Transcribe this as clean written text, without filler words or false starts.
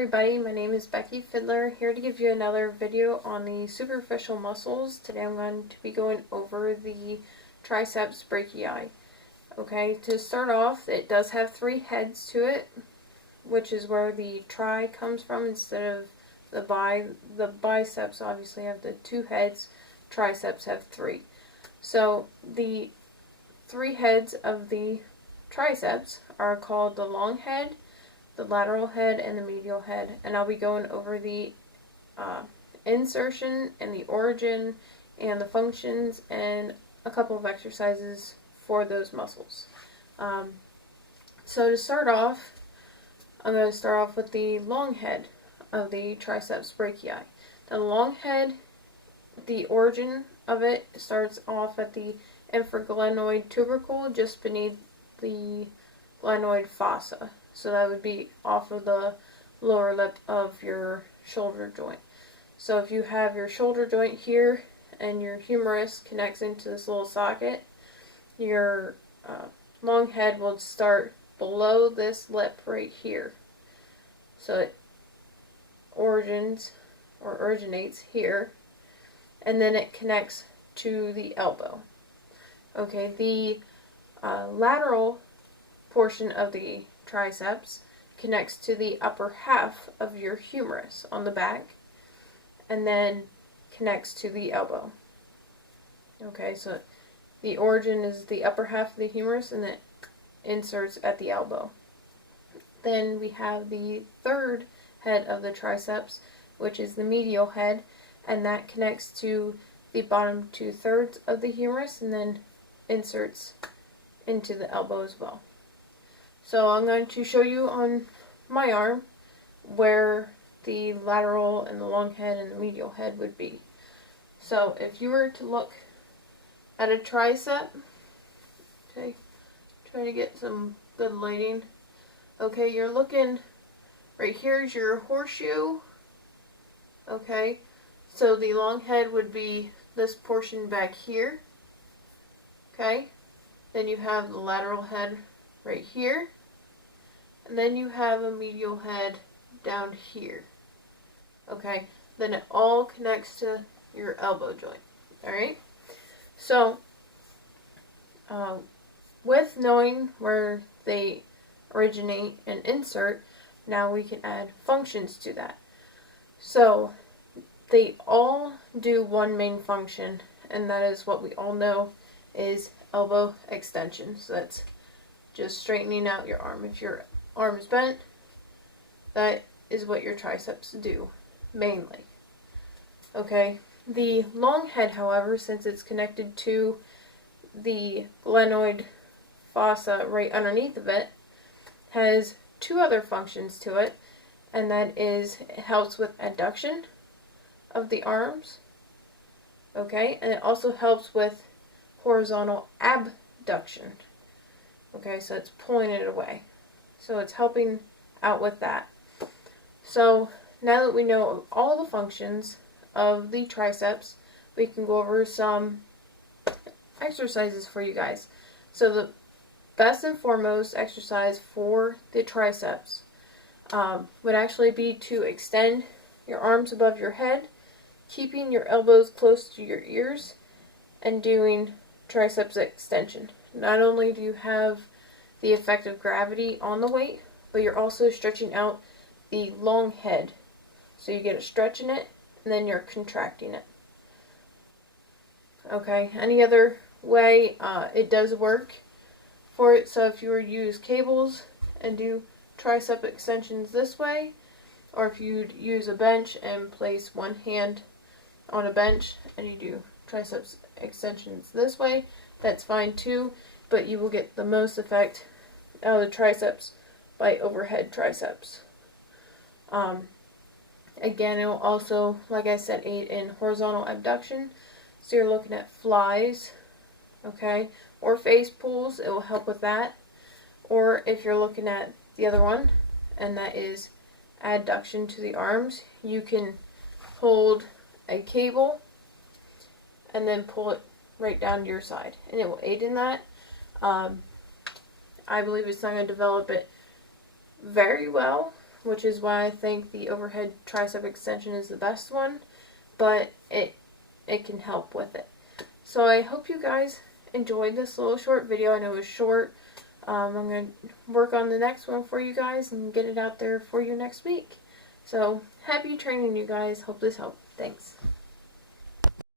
Everybody, my name is Becky Fiddler, here to give you another video on the superficial muscles. Today I'm going to be going over the triceps brachii. Okay, to start off, it does have 3 heads to it, which is where the tri comes from instead of the bi. The biceps obviously have the 2 heads, triceps have 3. So the 3 heads of the triceps are called the long head, the lateral head, and the medial head, and I'll be going over the insertion and the origin and the functions and a couple of exercises for those muscles. So to start off, I'm going to start off with the long head of the triceps brachii. The long head, the origin of it starts off at the infraglenoid tubercle just beneath the glenoid fossa. So that would be off of the lower lip of your shoulder joint. So if you have your shoulder joint here and your humerus connects into this little socket, your long head will start below this lip right here. So it originates here, and then it connects to the elbow. Okay, the lateral portion of the triceps connects to the upper half of your humerus on the back, and then connects to the elbow. Okay, so the origin is the upper half of the humerus, and it inserts at the elbow. Then we have the third head of the triceps, which is the medial head, and that connects to the bottom 2/3 of the humerus, and then inserts into the elbow as well. So I'm going to show you on my arm where the lateral and the long head and the medial head would be. So if you were to look at a tricep, okay, try to get some good lighting. Okay, you're looking, right here is your horseshoe. Okay, so the long head would be this portion back here. Okay, then you have the lateral head right here, and then you have a medial head down here. Okay, then it all connects to your elbow joint. Alright, so with knowing where they originate and insert, now we can add functions to that. So they all do one main function, and that is what we all know is elbow extension. So that's just straightening out your arm. If your arm is bent, that is what your triceps do, mainly. Okay, the long head, however, since it's connected to the glenoid fossa right underneath of it, has 2 other functions to it, and that is it helps with adduction of the arms, okay, and it also helps with horizontal abduction. Okay, so it's pulling it away. So it's helping out with that. So now that we know all the functions of the triceps, we can go over some exercises for you guys. So the best and foremost exercise for the triceps would actually be to extend your arms above your head, keeping your elbows close to your ears, and doing triceps extension. Not only do you have the effect of gravity on the weight, but you're also stretching out the long head. So you get a stretch in it, and then you're contracting it. Okay, any other way it does work for it. So if you were to use cables and do tricep extensions this way, or if you'd use a bench and place one hand on a bench and you do triceps extensions this way, that's fine too, but you will get the most effect out of the triceps by overhead triceps. Again, it will also, like I said, aid in horizontal abduction. So you're looking at flies, okay, or face pulls, it will help with that. Or if you're looking at the other one, and that is adduction to the arms, you can hold a cable and then pull it right down to your side, and it will aid in that. I believe it's not going to develop it very well, which is why I think the overhead tricep extension is the best one, but it can help with it. So I hope you guys enjoyed this little short video. I know it was short. I'm going to work on the next one for you guys and get it out there for you next week. So happy training, you guys. Hope this helped. Thanks.